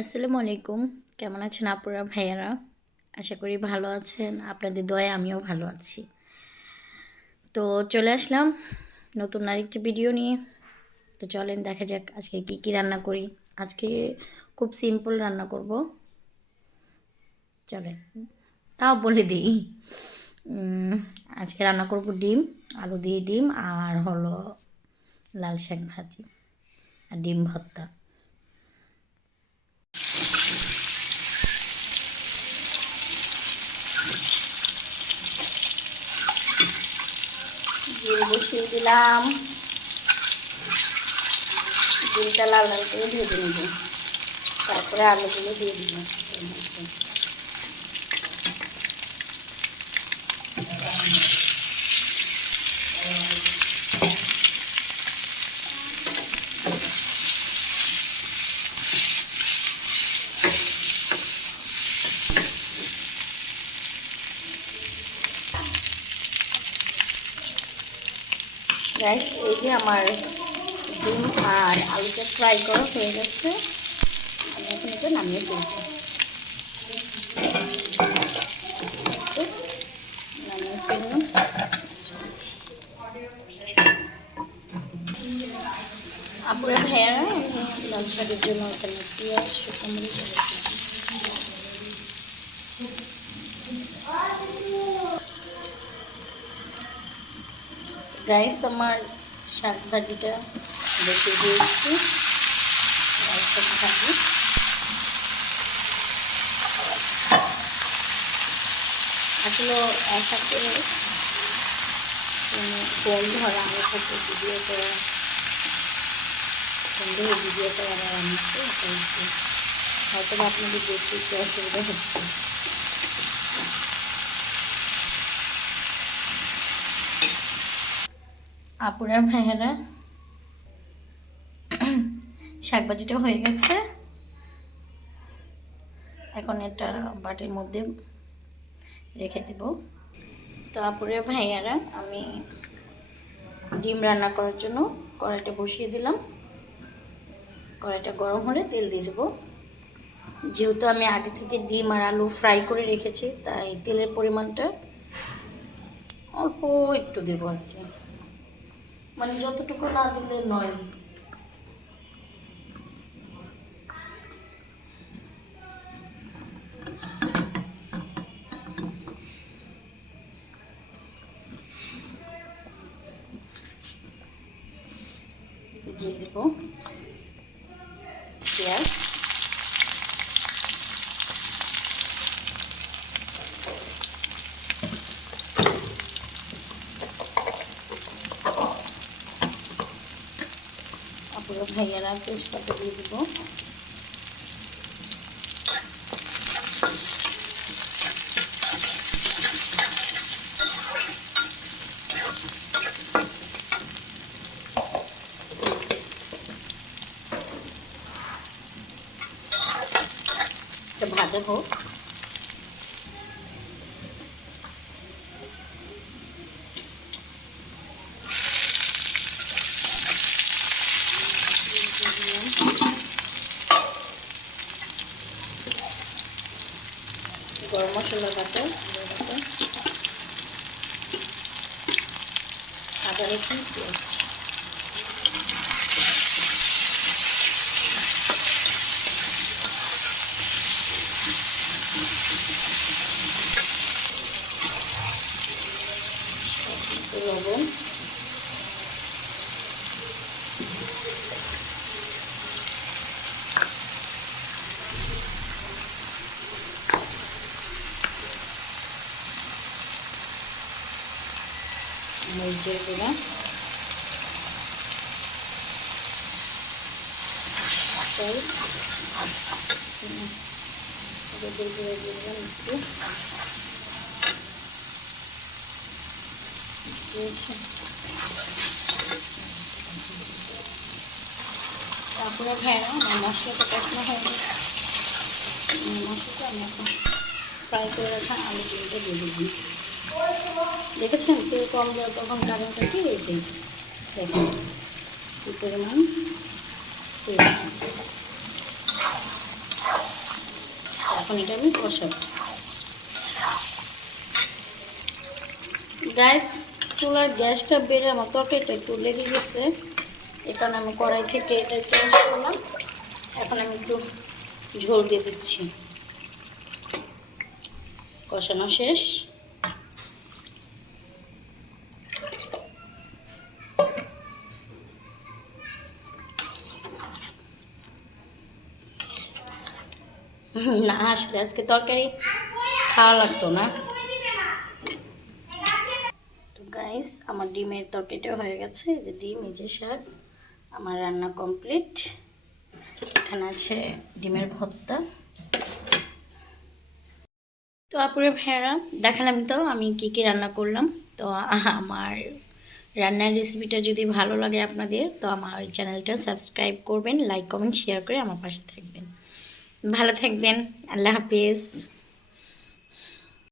আসসালামু আলাইকুম। কেমন আছেন আপুরা ভাইয়ারা? আশা করি ভালো আছেন। আপনাদের দয়ায় আমিও ভালো আছি। তো চলে আসলাম নতুন আরেকটি ভিডিও নিয়ে। তো চলেন দেখা যাক আজকে কি রান্না করি। আজকে খুব সিম্পল রান্না করব। চলেন তাও বলে দিই। উম, আজকে রান্না করব ডিম, আলু দিয়ে ডিম আর হলো লাল শাক ভাজি আর ডিম ভর্তা। ডিম বসিয়ে দিলাম। ডিমটা লাল লাল করে ভেজে নেব, তারপরে আলুগুলো দিয়ে দিব। গাইস, এই যে আমার ডিম আর আলুটা ফ্রাই করা হয়ে গেছে। আমি এখন এটা নামিয়ে ফেলছি। নামিয়ে ফেললাম। আপুরা ভাইয়ারা, আমি লাল শাকের জন্য এখানে পেঁয়াজ শুকনো মরিচ গাইস, আমার শাক ভাজিটা বসিয়ে দিয়েছি। লাল শাক ভাজি আসলে এক হাতে ফোন ধরা আমার কাছে ভিডিও করা সুন্দর ভিডিও করা রান্নাতে হয়তো আপনাদের দেখতে একটু অসুবিধা হচ্ছে। আপুরা ভাইয়েরা, শাক ভাজিটা হয়ে গেছে। এখন এটা বাটির মধ্যে রেখে দেব। তো আপুরা ভাইয়ারা, আমি ডিম রান্না করার জন্য কড়াইটা বসিয়ে দিলাম। কড়াইটা গরম হলে তেল দিয়ে দেবো। যেহেতু আমি আগে থেকে ডিম আর আলু ফ্রাই করে রেখেছি, তাই তেলের পরিমাণটা অল্প একটু দেবো আর কি, মানে যতটুকু না দিলে নয়। দিয়ে দেবো পেঁয়াজ, আপুরা ভাইয়ারা তেজপাতা দিয়ে দেবো। এটা ভাজা হোক। গরম মশলা বাটা, আদা রসুন পেঁয়াজ, লবণ, মরিচের গুঁড়া, হলুদের গুঁড়ো দিলাম একটু, তারপরে ভেড়া আমার মশলাটা কষানো হয়ে গেছে। মশলাটা আমি এখন ফ্রাই করে রাখা আলু ডিমটা দিয়ে দিলাম। দেখেছেন তেল কম দেওয়া, তখন কারণটা কি হয়েছে দেখেন কি পরিমাণ তেল। এখন এটা আমি কষাবো। গ্যাস চুলার গ্যাসটা বেড়ে আমার তরকারিটা একটু লেগে গেছে, এই কারণে আমি কড়াই থেকে এটা চেঞ্জ করলাম। এখন আমি একটু ঝোল দিয়ে দিচ্ছি। কষানো শেষ। না আসলে আজকে তরকারি খাওয়া লাগতো না। তো গাইস আমার ডিমের তরকারিটা হয়ে গেছে, এই যে ডিম, এই যে শাক, আমার রান্না কমপ্লিট। এখানে আছে ডিমের ভর্তা। তো আপুরে ভাইয়ারা দেখালাম তো আমি কি কি রান্না করলাম। তো আমার রান্নার রেসিপিটা যদি ভালো লাগে আপনাদের, তো আমার ওই চ্যানেলটা সাবস্ক্রাইব করবেন, লাইক কমেন্ট শেয়ার করে আমার পাশে থাকবেন। ভালো থাকবেন। আল্লাহ হাফিজ।